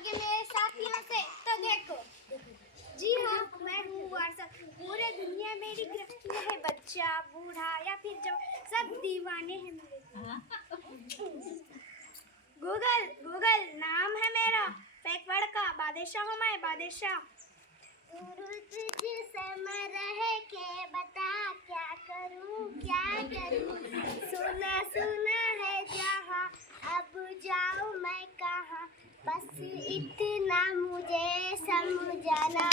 रहोगे मेरे साथियों से? तो देखो, जी हाँ, मैं हूँ वारसा। पूरे दुनिया मेरी गिरफ्ती है, बच्चा बूढ़ा या फिर जो सब दीवाने हैं मेरे। गूगल गूगल नाम है मेरा, बैकवर्ड का बादशाह हूँ मैं, बादशाह। तुझसे मैं रह के बता क्या करूँ सुना सुना है जहाँ, अब जाऊँ मैं कहाँ, बस इतना मुझे समझाना,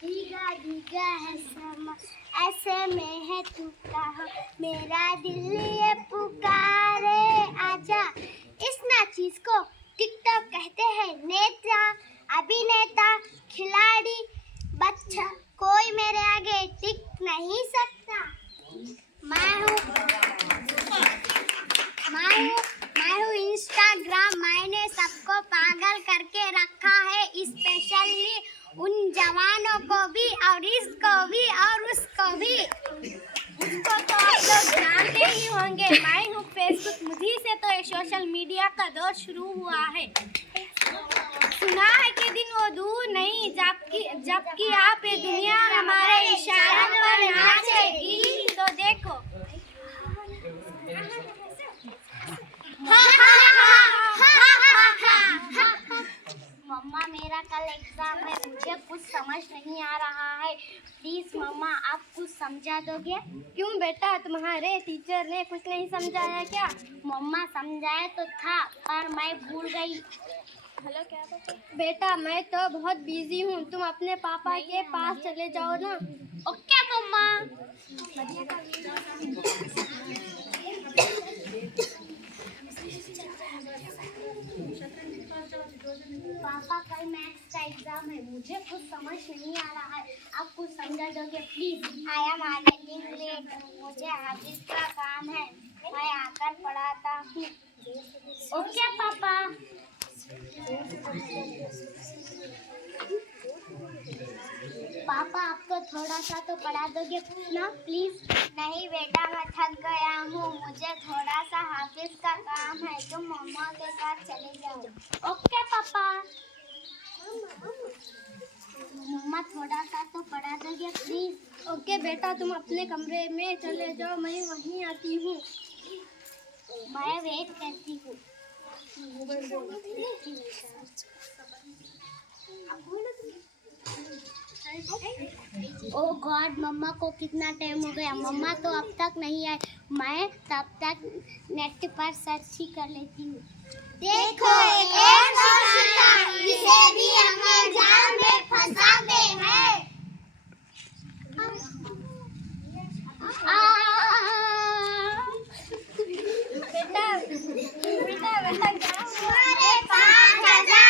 भीगा भीगा है समा, ऐसे में है तू कहाँ, मेरा दिल ये पुकारे आजा। इस नाचीज को टिकटॉक कहते हैं, नेता अभिनेता खिलाड़ी बच्चा कोई मेरे आगे टिक नहीं सकता। मैं हूँ इंस्टाग्राम, मैंने सबको पागल करके रखा है, स्पेशली उन जवानों को भी और इसको भी और उसको भी। उसको तो आप लोग जानते ही होंगे, मैं हूँ फेसबुक, मुझी से तो ये सोशल मीडिया का दौर शुरू हुआ है। सुना है कि दिन वो दूर नहीं जबकि आप ये दुनिया हमारे इशारों पर नाचेगी। तो देखो, मम्मा मेरा कल एग्जाम है, मुझे कुछ समझ नहीं आ रहा है, प्लीज मम्मा आप कुछ समझा दोगे? क्यों बेटा, तुम्हारे टीचर ने कुछ नहीं समझाया क्या? मम्मा समझाया तो था पर मैं भूल गई। हेलो, क्या बेटा, मैं तो बहुत बिजी हूँ, तुम अपने पापा के पास चले जाओ ना। ओके मम्मा। पापा कल मैथ्स का एग्जाम है, मुझे कुछ समझ नहीं आ रहा है, आप कुछ समझा दोगे please? I am getting late, मुझे हाफिज का काम है, मैं आकर पढ़ाता हूँ। ओके पापा। पापा आपको थोड़ा सा तो पढ़ा दोगे ना प्लीज? नहीं बेटा, मैं थक गया हूँ, मुझे थोड़ा सा हाफिज का काम है, तुम मम्मा के साथ चले जाओ। ओके पापा। मम्मा थोड़ा सा तो पढ़ा दोगे प्लीज? ओके बेटा, तुम अपने कमरे में चले जाओ, मैं वहीं आती हूँ। मैं वेट करती हूँ। ओ गॉड, मम्मा को कितना टाइम हो गया, मम्मा तो अब तक नहीं आए, मैं तब तक नेट पर सर्च ही कर लेती हूँ। देखो, एक शिक्षिका, इसे भी हमें जाल में फंसाते हैं। बेटा हमारे 5,000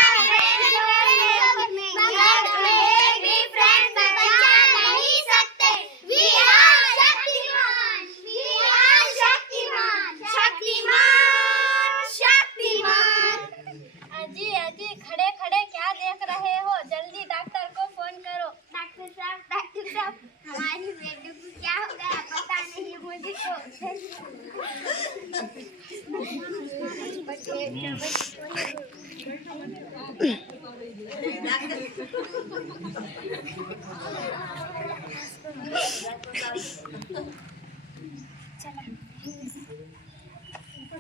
खड़े क्या देख रहे हो, जल्दी डॉक्टर को फोन करो। डॉक्टर साहब, हमारी बेटी को क्या हो गया, पता नहीं मुझको।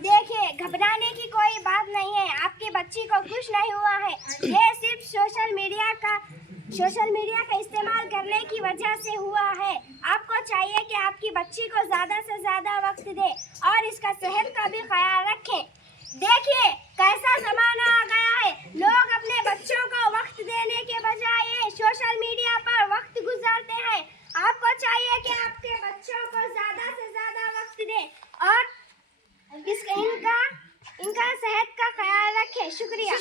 देखिए, घबराने की कोई बात नहीं है, आपकी बच्ची को कुछ नहीं हुआ है, ये सिर्फ सोशल मीडिया का इस्तेमाल करने की वजह से हुआ है। आपको चाहिए कि आपकी बच्ची को ज़्यादा से ज़्यादा वक्त दे और इसका सेहत का भी ख्याल रखें। देखिए कैसा ज़माना आ गया है, लोग अपने बच्चों को वक्त देने के बजाय सोशल मीडिया पर वक्त गुजारते हैं। आपको चाहिए कि आपके बच्चों को ज़्यादा से ज़्यादा वक्त दें और इनका सेहत का ख्याल रखें। शुक्रिया।